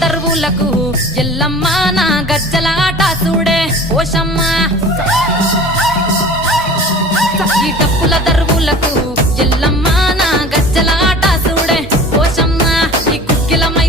దర్వులకు ఎల్లమ్మ నా గజ్జలాట చూడే ఓషమ్మ. డప్పుల దర్వులకు ఎల్లమ్మ నా గజ్జలాట చూడే ఓషమ్మ ఈ కుక్కిల మై